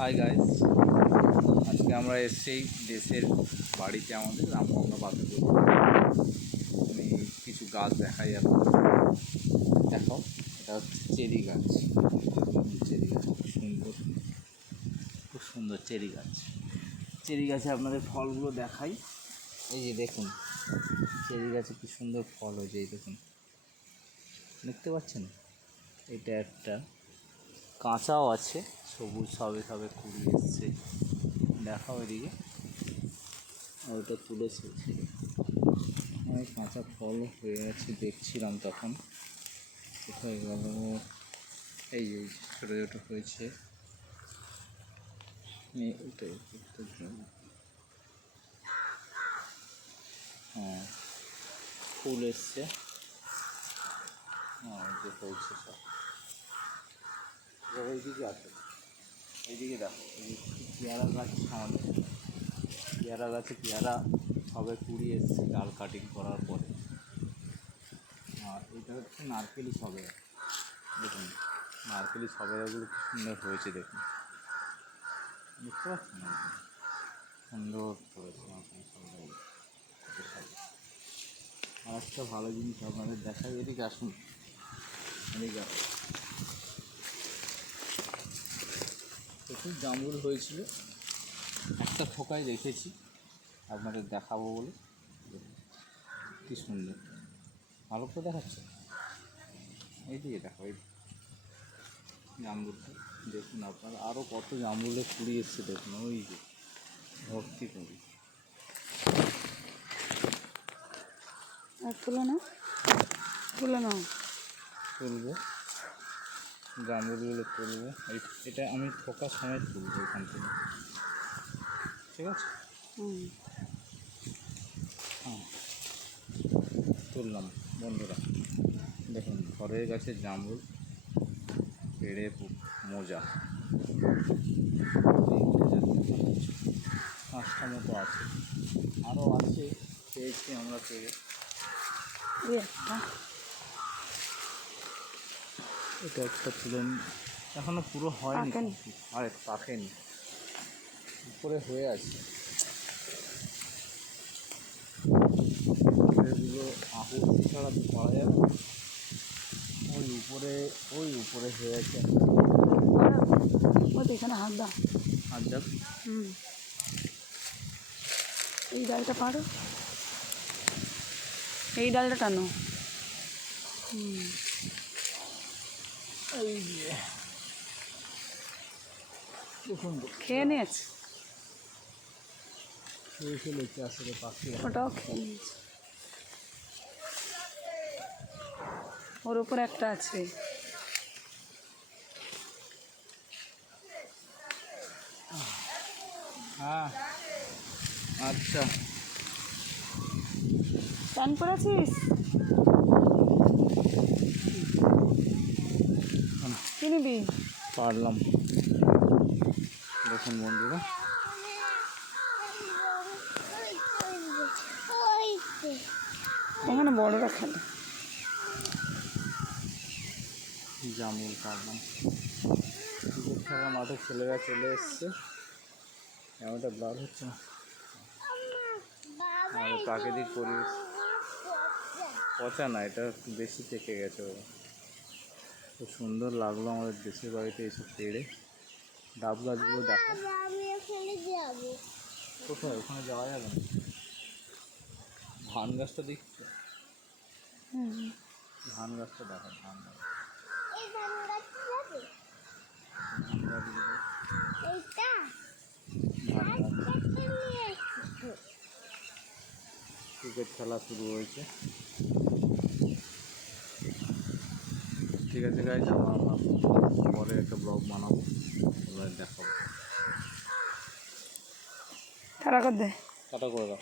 Hi guys, আজকে আমরা এসেছি দেশের বাড়িতে আমাদের রামগঙ্গা বাঁধে। আমি কিছু গাছ দেখাই আপনাদের। দেখো, এটা হচ্ছে চেরি গাছ। চেরি গাছ খুব সুন্দর চেরি গাছ। চেরি গাছে আপনাদের ফলগুলো দেখাই। এই যে দেখুন, চেরি গাছে কি সুন্দর ফল হয়েছে। এই দেখুন, দেখতে পাচ্ছেন? এটা একটা কাঁচাও আছে, সবুজ সবে সবে কুড়ি এসছে। দেখা ওইদিকে ওইটা তুলেছে, অনেক কাঁচা ফল হয়ে গেছে। দেখছিলাম তখন কোথায় গেল। এই যে ছোটো ছোটো হয়েছে, হ্যাঁ ফুল এসছে। হ্যাঁ যে হয়েছে সব ওইদিকে আছে। এইদিকে দেখো, এই পেয়ারা গাছ আমাদের, পেয়ারা গাছে পেয়ারা সবে কুড়ি এসছে ডাল কাটিং করার পরে। আর এটা হচ্ছে নারকেলি সবে। দেখুন নারকেলি সবেগুলো কি সুন্দর হয়েছে, দেখুন বুঝতে পারছেন না? সুন্দর করেছে নারকেলি সবেগুলো। আর একটা ভালো জিনিস আপনাদের দেখাই, এদিকে আসুন। এদিকে প্রচুর জামরুল হয়েছিল, একটা থোকায় রেখেছি আপনাদের দেখাবো বলে। কি সুন্দর, ভালো করে দেখাচ্ছে। এইদিকে দেখো, এই জামরুলটা দেখুন আপনারা, আরও কত জামরুলের কুড়ি এসছে দেখুন। ওই যে ভর্তি করি। তুলে না, তুলে নাও। তুলবো জামরুলগুলো, তুলবো। এটা আমি থোকা সময় তুলবো এখান থেকে, ঠিক আছে? হ্যাঁ তুললাম। বন্ধুরা দেখুন, ঘরের গাছের জামরুল পেড়ে মোজা। 5টা মতো আছে, আরও আছে, পেয়েছি আমরা পেড়ে। এটা একটা তুলে এখনও পুরো হয়নি, আর পাকেনি, উপরে হয়ে আছে। এগুলো আহুতি ছাড়া তো পাওয়া যাবে না। ওই উপরে হয়ে আছে। এখানে হাত দাও, হাত দাও। এই ডালটা পারো, এই ডালটা টানো। এই যে দেখুন, খেয়ে নিয়েছে, খেয়ে ফেলেছে আসলে পাখি। ওটাও খেয়ে নিয়েছে। ওর উপর একটা আছে। হ্যাঁ আচ্ছা, স্নান করেছিস? কি নিবি? পারলাম। দেখুন বন্ধুরা, ওখানে বড়রা খেলে। জামুল পারলাম। ক্রিকেট খেলার মাঠে ছেলেরা চলে এসছে। এমনটা ব্লাড হচ্ছে না, আমাদের প্রাকৃতিক পরিবেশ। পচা না, এটা বেশি থেকে গেছে। ওরা খুব সুন্দর লাগলো আমাদের দেশের বাড়িতে এসব পেড়ে। ডাব গাছগুলো দেখো। কোথায়? ওখানে যাওয়া যাবে না। ধান গাছটা দেখছো? ধান গাছটা দেখো, ধান গাছ। ক্রিকেট খেলা শুরু হয়েছে। ঠিক আছে গাইজ, আমরা পরে একটা ব্লগ বানাবো, এবার দেখাবো। টাটা করে দে, টাটা করে দাও।